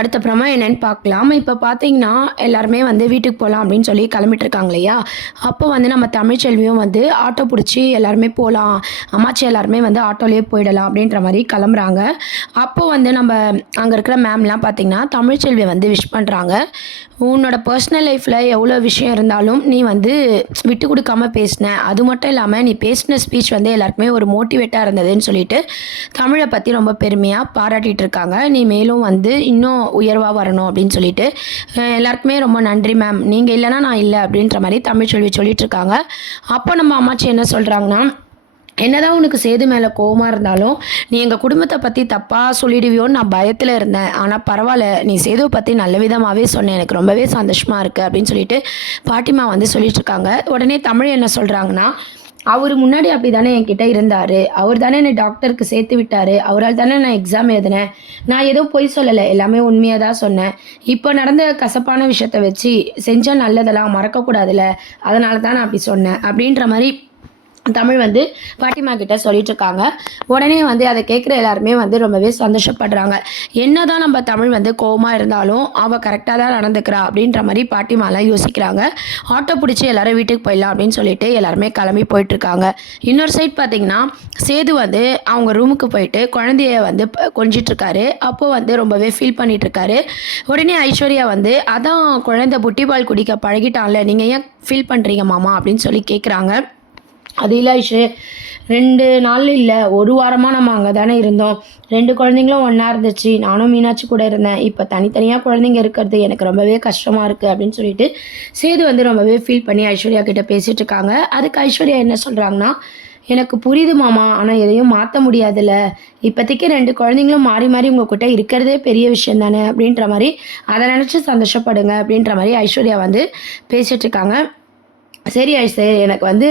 அடுத்தப்புறமா என்னன்னு பார்க்கலாம். இப்போ பார்த்தீங்கன்னா, எல்லாருமே வந்து வீட்டுக்கு போலாம் அப்படின்னு சொல்லி கிளம்பிட்டு இருக்காங்க இல்லையா? அப்போ வந்து நம்ம தமிழ்ச்செல்வியும் வந்து ஆட்டோ புடிச்சு எல்லாருமே போலாம். அம்மாச்சி எல்லாருமே வந்து ஆட்டோலயே போயிடலாம் அப்படின்ற மாரி கிளம்புறாங்க. அப்போ வந்து நம்ப அங்க இருக்கிற மேம்லாம் பார்த்தீங்கன்னா, தமிழ்ச்செல்விய வந்து விஷ் பண்றாங்க. "உன்னோட பர்சனல் லைஃப்ல எவ்வளோ விஷயம் இருந்தாலும், நீ வந்து விட்டு குடுக்காம பேசின. அது மட்டும் இல்லாம நீ பேசின ஸ்பீச் வந்து எல்லாருக்குமே ஒரு மோட்டிவேட்டா இருந்ததுன்னு" சொல்லிட்டு தமிழ பத்தி ரொம்ப பெருமையா பாராட்டிட்டு இருக்காங்க. "நீ மேலும் வந்து இன்னும் உயர்வா வரணும்" அப்படின்னு சொல்லிட்டு. எல்லாருக்குமே ரொம்ப நன்றி மேம். நீங்க இல்லன்னா நான் இல்ல அப்படின்ற மாரி தமிழ்ச்செல்வி சொல்லிட்டு இருக்காங்க. அப்போ நம்ம அம்மாச்சி என்ன சொல்றாங்கன்னா, "என்னதான் உனக்கு சேது மேல கோவமா இருந்தாலும், நீ எங்க குடும்பத்த பத்தி தப்பா சொல்லிடுவியோன்னு நான் பயத்துல இருந்தேன். ஆனா பரவால்ல, நீ சேதுவ பத்தி நல்ல விதமாவே சொன்ன. எனக்கு ரொம்பவே சந்தோஷமா இருக்கு" அப்படின்னு சொல்லிட்டு பாட்டிம்மா வந்து சொல்லிட்டு இருக்காங்க. உடனே தமிழ் என்ன சொல்றாங்கன்னா, "அவரு முன்னாடி அப்படிதானே என்கிட்ட இருந்தாரு. அவர் தானே என்ன டாக்டருக்கு சேர்த்து விட்டாரு. அவரால தானே நான் எக்ஸாம் எழுதினேன். நான் எதுவும் பொய் சொல்லல. எல்லாமே உண்மையா தான் சொன்னேன். இப்போ நடந்த கசப்பான விஷயத்த வச்சு, செஞ்ச நல்லதெல்லாம் மறக்கக்கூடாதுல்ல. அதனால தான் நான் அப்படி சொன்னேன்" அப்படின்ற மாரி தமிழ் வந்து பாட்டிம்மா கிட்ட சொல்லிட்டு இருக்காங்க. உடனே வந்து அத கேட்குற எல்லாருமே வந்து ரொம்பவே சந்தோஷப்படுறாங்க. என்னதான் நம்ம தமிழ் வந்து கோவமா இருந்தாலும், அவ கரெக்ட்டா தான் நடந்துக்கிறா அப்படின்ற மாரி பாட்டிம்மாலாம் யோசிக்கிறாங்க. ஆட்டோ புடிச்சு எல்லாரும் வீட்டுக்கு போயிடலாம் அப்படின்னு சொல்லிட்டு எல்லாருமே கிளம்பி போயிட்டுருக்காங்க. இன்னொரு சைட் பார்த்தீங்கன்னா, சேது வந்து அவங்க ரூமுக்கு போயிட்டு குழந்தைய வந்து கொஞ்சிட்டு இருக்காரு. அப்போ வந்து ரொம்பவே ஃபீல் பண்ணிட்டு இருக்காரு. உடனே ஐஸ்வர்யா வந்து, "அதான் குழந்தை புட்டி பால் குடிக்க பழகிட்டான்ல, நீங்க ஏன் ஃபீல் பண்றீங்க மாமா?" அப்படின்னு சொல்லி கேட்குறாங்க. "அது இல்ல ஐஷு, 2 நாள் இல்ல, 1 வாரமா நம்ம அங்க தானே இருந்தோம். 2 குழந்தைங்களும் ஒண்ணா இருந்துச்சு. நானும் மீனாட்சி கூட இருந்தேன். இப்ப தனித்தனியா குழந்தைங்க இருக்கிறது எனக்கு ரொம்பவே கஷ்டமா இருக்கு" அப்படின்னு சொல்லிட்டு சேது வந்து ரொம்பவே ஃபீல் பண்ணி ஐஸ்வர்யா கிட்ட பேசிட்டு இருக்காங்க. அதுக்கு ஐஸ்வர்யா என்ன சொல்றாங்கன்னா, "எனக்கு புரியுது மாமா. ஆனா எதையும் மாத்த முடியாதுல்ல. இப்போதைக்கு 2 குழந்தைங்களும் மாறி மாறி உங்ககிட்ட இருக்கிறதே பெரிய விஷயம் தானே" அப்படின்ற மாரி, "அத நினைச்சு சந்தோஷப்படுங்க" அப்படின்ற மாரி ஐஸ்வர்யா வந்து பேசிட்டு இருக்காங்க. "சரி ஐசு, எனக்கு வந்து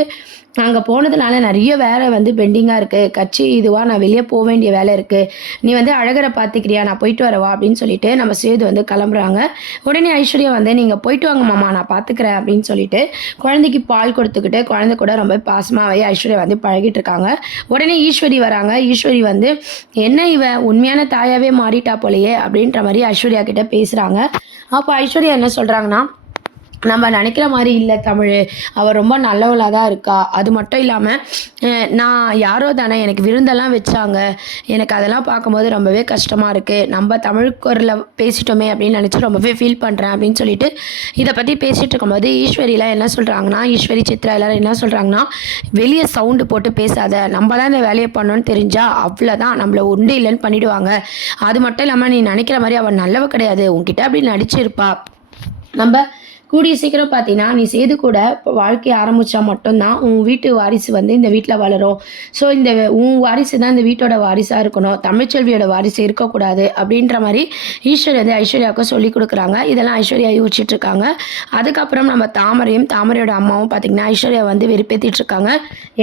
அங்க போனதுனால நெறைய வேலை வந்து பெண்டிங்கா இருக்கு. கட்சி இதுவா நான் வெளிய போ வேண்டிய வேலை இருக்கு. நீ வந்து அழகர பார்த்துக்கிறியா? நான் போயிட்டு வரவா?" அப்படின்னு சொல்லிட்டு நம்ம சேது வந்து கிளம்புறாங்க. உடனே ஐஸ்வர்யா வந்து, "நீங்க போயிட்டு வாங்க மாமா, நான் பார்த்துக்கிறேன்" அப்படின்னு சொல்லிட்டு குழந்தைக்கு பால் கொடுத்துக்கிட்டு, குழந்தை கூட ரொம்ப பாசமாவே ஐஸ்வர்யா வந்து பழகிட்டு இருக்காங்க. உடனே ஈஸ்வரி வராங்க. ஈஸ்வரி வந்து, "என்ன இவ உண்மையான தாயாவே மாறிட்டா போலயே" அப்படின்ற மாரி ஐஸ்வர்யா கிட்ட பேசுறாங்க. அப்போ ஐஸ்வர்யா என்ன சொல்றாங்கன்னா, "நம்ம நினைக்கிற மாரி இல்ல தமிழு. அவ ரொம்ப நல்லவளா தான் இருக்கா. அது மட்டும் இல்லாம, நான் யாரோ தானே எனக்கு விருந்தெல்லாம் வச்சாங்க. எனக்கு அதெல்லாம் பார்க்கும்போது ரொம்பவே கஷ்டமா இருக்கு. நம்ம தமிழ் குரல்ல பேசிட்டோமே அப்படின்னு நினச்சு ரொம்பவே ஃபீல் பண்றேன்" அப்படின்னு சொல்லிட்டு இத பத்தி பேசிட்டு இருக்கும்போது, ஈஸ்வரிலாம் என்ன சொல்றாங்கன்னா, ஈஸ்வரி, சித்ரா எல்லாரும் என்ன சொல்றாங்கன்னா, "வெளிய சவுண்டு போட்டு பேசாத. நம்ம தான் இந்த வேலைய பண்ணோம்னு தெரிஞ்சா அவ்வளதான். நம்மள உண்டு இல்லைன்னு பண்ணிடுவாங்க. அது மட்டும் இல்லாம நீ நினைக்கிற மாரி அவ நல்லவ கிடையாது. உன்கிட்ட அப்படி நடிச்சிருப்பா. நம்ப கூடிய சீக்கிரம் பார்த்தீங்கன்னா, நீ சேது கூட வாழ்க்கைய ஆரம்பிச்சா மட்டும் தான் உன் வீட்டு வாரிசு வந்து இந்த வீட்ல வளரும். ஸோ இந்த உன் வாரிசு தான் இந்த வீட்டோட வாரிசா இருக்கணும். தமிழ்ச்செல்வியோட வாரிசு இருக்கக்கூடாது" அப்படின்ற மாரி ஈஸ்வரி வந்து ஐஸ்வர்யாவுக்கு சொல்லிக் குடுக்குறாங்க. இதெல்லாம் ஐஸ்வர்யா யோசிச்சுட்டு இருக்காங்க. அதுக்கப்புறம் நம்ம தாமரையும், தாமரையோட அம்மாவும் பார்த்தீங்கன்னா, ஐஸ்வர்யா வந்து வெறுப்பேத்திட்டு இருக்காங்க.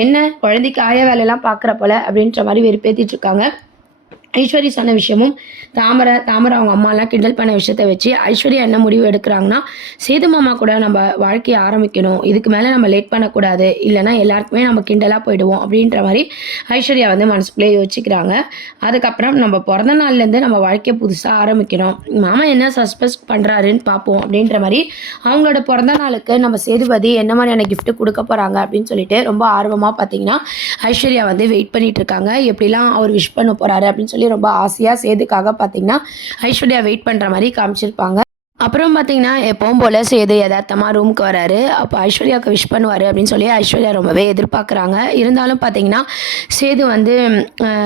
"என்ன குழந்தைக்கு ஆய வேலைலாம் பார்க்குற போல" அப்படின்ற மாரி வெறுப்பேத்திட்டு இருக்காங்க. ஐஸ்வரி சொன்ன விஷயமும் தாமரை அவங்க அம்மாலாம் கிண்டல் பண்ண விஷயத்த வச்சு ஐஸ்வர்யா என்ன முடிவு எடுக்கிறாங்கன்னா, சேது மாமா கூட நம்ம வாழ்க்கைய ஆரம்பிக்கணும். இதுக்கு மேல நம்ம லேட் பண்ணக்கூடாது. இல்லன்னா எல்லாருக்குமே நம்ம கிண்டலா போயிடுவோம் அப்படின்ற மாரி ஐஸ்வர்யா வந்து மனசுக்குள்ளேயே யோசிச்சுக்கிறாங்க. அதுக்கப்புறம் நம்ம பொறந்த நாள்லேருந்து நம்ம வாழ்க்கைய புதுசா ஆரம்பிக்கணும். மாமா என்ன சஸ்பென்ஸ் பண்றாருன்னு பார்ப்போம் அப்படின்ற மாரி அவங்களோட பொறந்த நாளுக்கு நம்ம சேதுபதி என்ன மாதிரியான கிஃப்ட் குடுக்க போறாங்க அப்படின்னு சொல்லிட்டு ரொம்ப ஆர்வமா பார்த்தீங்கன்னா, ஐஸ்வர்யா வந்து வெயிட் பண்ணிட்டு இருக்காங்க. எப்படிலாம் அவர் விஷ் பண்ண போறாரு அப்படின்னு சொல்லி ரொம்ப ஆசையா சேதுக்காக பார்த்தீங்கன்னா, ஐஸ்வர்யா வெயிட் பண்ற மாரி காமிச்சிருப்பாங்க. அப்புறம் பார்த்தீங்கன்னா, எப்பவும் போல சேது எதார்த்தமா ரூமுக்கு வராரு. அப்போ ஐஸ்வர்யாவுக்கு விஷ் பண்ணுவாரு அப்படின்னு சொல்லி ஐஸ்வர்யா ரொம்பவே எதிர்பார்க்குறாங்க. இருந்தாலும் பார்த்தீங்கன்னா, சேது வந்து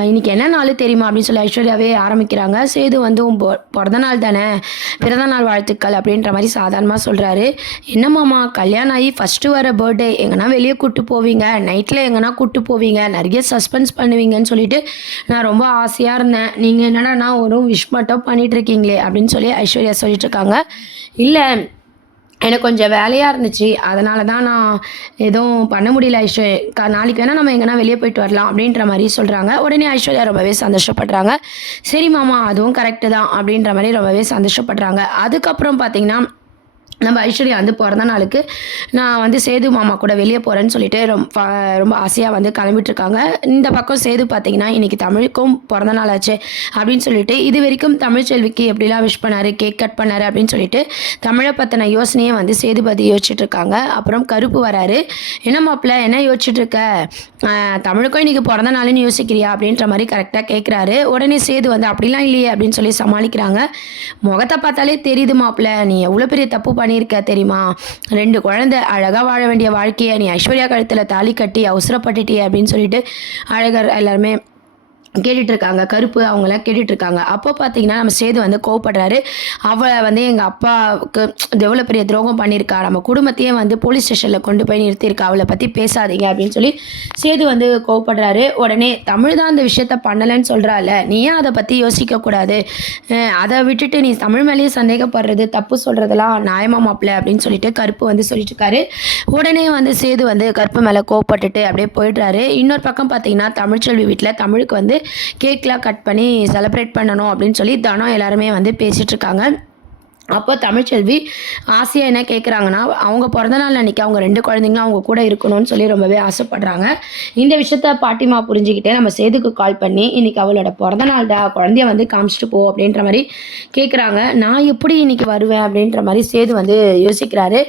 "இன்னைக்கு என்ன நாளு தெரியுமா?" அப்படின்னு சொல்லி ஐஸ்வர்யாவே ஆரம்பிக்கிறாங்க. சேது வந்து, "உன் பொறந்த நாள் தானே, பிறந்த நாள் வாழ்த்துக்கள்" அப்படின்ற மாரி சாதாரணமா சொல்றாரு. "என்ன மாமா, கல்யாணம் ஆகி ஃபர்ஸ்ட்டு வர பர்த்டே, எங்கன்னா வெளிய கூட்டு போவீங்க, நைட்ல எங்கன்னா கூட்டு போவீங்க, நெறைய சஸ்பென்ஸ் பண்ணுவீங்கன்னு சொல்லிட்டு நான் ரொம்ப ஆசையா இருந்தேன். நீங்க என்னடான்னா ஒரு விஷ் மட்டும் பண்ணிட்டு இருக்கீங்களே" அப்படின்னு சொல்லி ஐஸ்வர்யா சொல்லிட்டு இருக்காங்க. "இல்ல, எனக்கு கொஞ்சம் வேலையா இருந்துச்சு. அதனால தான் நான் எதுவும் பண்ண முடியல ஐஷு. நாளைக்கு வேணா நம்ம எங்கன்னா வெளிய போயிட்டு வரலாம்" அப்படின்ற மாரி சொல்றாங்க. உடனே ஐஸ்வர்யா ரொம்பவே சந்தோஷப்படுறாங்க. "சரி மாமா, அதுவும் கரெக்ட்டு தான்" அப்படின்ற மாரி ரொம்பவே சந்தோஷப்படுறாங்க. அதுக்கப்புறம் பார்த்தீங்கன்னா, நம்ம ஐஸ்வர்யா வந்து பிறந்த நாளுக்கு நான் வந்து சேது மாமா கூட வெளியே போகிறேன்னு சொல்லிட்டு ரொம்ப ஆசையாக வந்து கிளம்பிட்டுருக்காங்க. இந்த பக்கம் சேது பார்த்தீங்கன்னா இன்றைக்கி தமிழுக்கும் பிறந்த நாள் ஆச்சு அப்படின்னு சொல்லிட்டு இது வரைக்கும் தமிழ்ச்செல்விக்கு எப்படிலாம் விஷ் பண்ணார், கேக் கட் பண்ணார் அப்படின்னு சொல்லிட்டு தமிழை பற்றின யோசனையை வந்து சேதுபதி யோசிச்சுட்டு இருக்காங்க. அப்புறம் கருப்பு வராரு. என்ன மாப்பிள்ள என்ன யோசிச்சுட்டு இருக்க, தமிழுக்கும் இன்றைக்கி பிறந்த நாளுன்னு யோசிக்கிறியா அப்படின்ற மாதிரி கரெக்டாக கேட்குறாரு. உடனே சேது வந்து அப்படிலாம் இல்லையே அப்படின்னு சொல்லி சமாளிக்கிறாங்க. முகத்தை பார்த்தாலே தெரியுது மாப்பிள்ள, நீ எவ்வளோ பெரிய தப்பு பண்ணியிருக்க தெரியுமா, 2 குழந்தை அழகாக வாழ வேண்டிய வாழ்க்கையை நீ ஐஸ்வர்யா கழுத்தில் தாலி கட்டி அவசரப்பட்டுட்டியே அப்படின்னு சொல்லிட்டு அழகர் எல்லாருமே கேட்டுட்டு இருக்காங்க. கருப்பு அவங்களாம் கேட்டுட்டு இருக்காங்க. அப்போ பார்த்தீங்கன்னா நம்ம சேது வந்து கோவப்படுறாரு. அவளை வந்து எங்கள் அப்பாவுக்கு எவ்வளோ பெரிய துரோகம் பண்ணியிருக்கா, நம்ம குடும்பத்தையே வந்து போலீஸ் ஸ்டேஷனில் கொண்டு போய் நிறுத்தியிருக்கா, அவளை பற்றி பேசாதீங்க அப்படின்னு சொல்லி சேது வந்து கோவப்படுறாரு. உடனே தமிழ் தான் அந்த விஷயத்த பண்ணலைன்னு சொல்கிறாள், நீ ஏன் அதை பற்றி யோசிக்கக்கூடாது, அதை விட்டுட்டு நீ தமிழ் மேலேயே சந்தேகப்படுறது தப்பு சொல்கிறதெல்லாம் நியாயமா மாப்பிள்ள அப்படின்னு சொல்லிட்டு கருப்பு வந்து சொல்லிட்டு இருக்காரு. உடனே வந்து சேது வந்து கருப்பு மேலே கோவப்பட்டுட்டு அப்படியே போயிடுறாரு. இன்னொரு பக்கம் பார்த்தீங்கன்னா தமிழ்ச்செல்வி வீட்டில் தமிழுக்கு வந்து கேக்லாம் கட் பண்ணி செலிப்ரேட் பண்ணணும் அப்படின்னு சொல்லி தனம் எல்லாருமே வந்து பேசிகிட்டு இருக்காங்க. அப்போ தமிழ்ச்செல்வி ஆசையாக என்ன கேட்குறாங்கன்னா, அவங்க பிறந்த நாள் அன்றைக்கி அவங்க 2 குழந்தைங்களும் அவங்க கூட இருக்கணும்னு சொல்லி ரொம்பவே ஆசைப்படுறாங்க. இந்த விஷயத்த பாட்டிமா புரிஞ்சுக்கிட்டே நம்ம சேதுக்கு கால் பண்ணி, இன்றைக்கி அவளோட பிறந்த நாள்டா, குழந்தைய வந்து காமிச்சிட்டு போ அப்படின்ற மாதிரி கேட்குறாங்க. நான் எப்படி இன்றைக்கி வருவேன் அப்படின்ற மாதிரி சேது வந்து யோசிக்கிறாரு.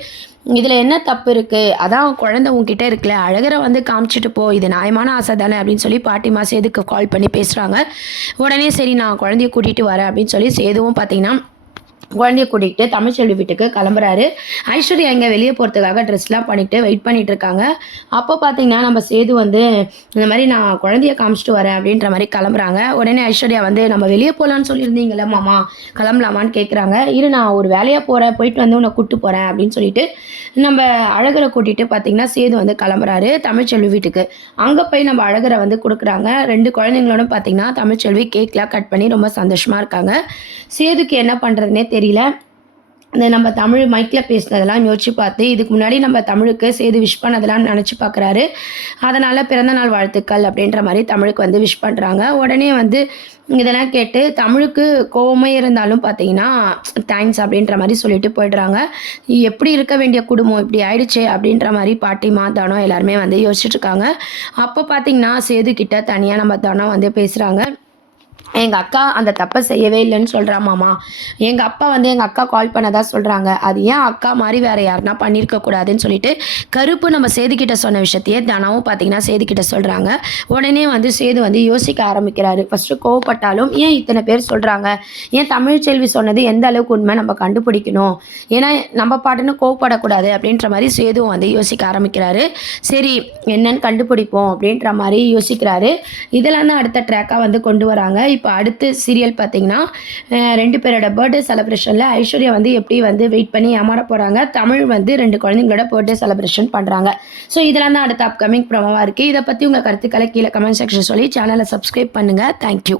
இதில் என்ன தப்பு இருக்குது, அதான் குழந்தை உங்ககிட்ட இருக்குல்ல, அழகரை வந்து காமிச்சிட்டு போ, இது நியாயமான ஆசை தானே அப்படின்னு சொல்லி பாட்டிமா சேதுக்கு கால் பண்ணி பேசுகிறாங்க. உடனே சரி நான் குழந்தைய கூட்டிகிட்டு வரேன் அப்படின்னு சொல்லி சேதுவும் பார்த்தீங்கன்னா குழந்தைய கூட்டிகிட்டு தமிழ்ச்செல்வி வீட்டுக்கு கிளம்புறாரு. ஐஸ்வர்யா இங்கே வெளியே போகிறதுக்காக ட்ரெஸ்லாம் பண்ணிவிட்டு வெயிட் பண்ணிகிட்டு இருக்காங்க. அப்போ பார்த்தீங்கன்னா நம்ம சேது வந்து இந்த மாதிரி நான் குழந்தைய காமிச்சிட்டு வரேன் அப்படின்ற மாதிரி கிளம்புறாங்க. உடனே ஐஸ்வர்யா வந்து நம்ம வெளியே போகலான்னு சொல்லியிருந்தீங்களே மாமா, கிளம்பலாமான்னு கேட்குறாங்க. இரு நான் ஒரு வேலையாக போகிறேன், போயிட்டு வந்து உன்னை கூப்பிட்டு போகிறேன் அப்படின்னு சொல்லிட்டு நம்ம அழகரை கூட்டிகிட்டு பார்த்தீங்கன்னா சேது வந்து கிளம்புறாரு தமிழ்ச்செல்வி வீட்டுக்கு. அங்கே போய் நம்ம அழகரை வந்து கொடுக்குறாங்க. 2 குழந்தைங்களோட பார்த்தீங்கன்னா தமிழ்ச்செல்வி கேக்லாம் கட் பண்ணி ரொம்ப சந்தோஷமாக இருக்காங்க. சேதுக்கு என்ன பண்ணுறதுனே தெரியல. இந்த நம்ம தமிழ் மைக்கில் பேசினதெல்லாம் யோசிச்சு பார்த்து இதுக்கு முன்னாடி நம்ம தமிழுக்கு சேது விஷ் பண்ணதெல்லாம் நினச்சி பார்க்குறாரு. அதனால் பிறந்தநாள் வாழ்த்துக்கள் அப்படின்ற மாதிரி தமிழுக்கு வந்து விஷ் பண்ணுறாங்க. உடனே வந்து இதெல்லாம் கேட்டு தமிழுக்கு கோவமே இருந்தாலும் பார்த்தீங்கன்னா தேங்க்ஸ் அப்படின்ற மாதிரி சொல்லிட்டு போய்ட்றாங்க. எப்படி இருக்க வேண்டிய குடும்பம் இப்படி ஆயிடுச்சு அப்படின்ற மாதிரி பாட்டிமா தனம் எல்லாருமே வந்து யோசிச்சுட்டு இருக்காங்க. அப்போ பார்த்தீங்கன்னா சேது கிட்ட தனியாக நம்ம தனம் வந்து பேசுகிறாங்க. எங்கள் அக்கா அந்த தப்பை செய்யவே இல்லைன்னு சொல்கிறா மாமா, எங்கள் அப்பா வந்து எங்கள் அக்கா கால் பண்ணதா சொல்கிறாங்க, அது ஏன் அக்கா மாதிரி வேறு யாருனா பண்ணியிருக்கக்கூடாதுன்னு சொல்லிட்டு கருப்பு நம்ம சேதுக்கிட்ட சொன்ன விஷயத்தையே தனமும் பார்த்தீங்கன்னா சேதுக்கிட்ட சொல்கிறாங்க. உடனே வந்து சேது வந்து யோசிக்க ஆரம்பிக்கிறாரு. ஃபஸ்ட்டு கோவப்பட்டாலும் ஏன் இத்தனை பேர் சொல்கிறாங்க, ஏன் தமிழ்ச்செல்வி சொன்னது எந்த அளவுக்கு உண்மை நம்ம கண்டுபிடிக்கணும், ஏன்னா நம்ம பாட்டுன்னு கோவப்படக்கூடாது அப்படின்ற மாதிரி சேதுவும் வந்து யோசிக்க ஆரம்பிக்கிறாரு. சரி என்னன்னு கண்டுபிடிப்போம் அப்படின்ற மாதிரி யோசிக்கிறாரு. இதெல்லாம் தான் அடுத்த ட்ராக்காக வந்து கொண்டு வராங்க. இப்போ அடுத்து சீரியல் பார்த்தீங்கன்னா 2 பேரோட பர்த்டே செலிப்ரேஷனில் ஐஸ்வர்யா வந்து எப்படி வந்து வெயிட் பண்ணி ஏமாற போகிறாங்க, தமிழ் வந்து 2 குழந்தைங்களோட பர்த்டே செலிப்ரேஷன் பண்ணுறாங்க. ஸோ இதெல்லாம் தான் அடுத்த அப்கமிங் ப்ரோமோவாக இருக்குது. இதை பற்றி உங்கள் கருத்துக்களை கீழே கமெண்ட் செக்ஷன் சொல்லி சேனலை சப்ஸ்கிரைப் பண்ணுங்கள். தேங்க்யூ.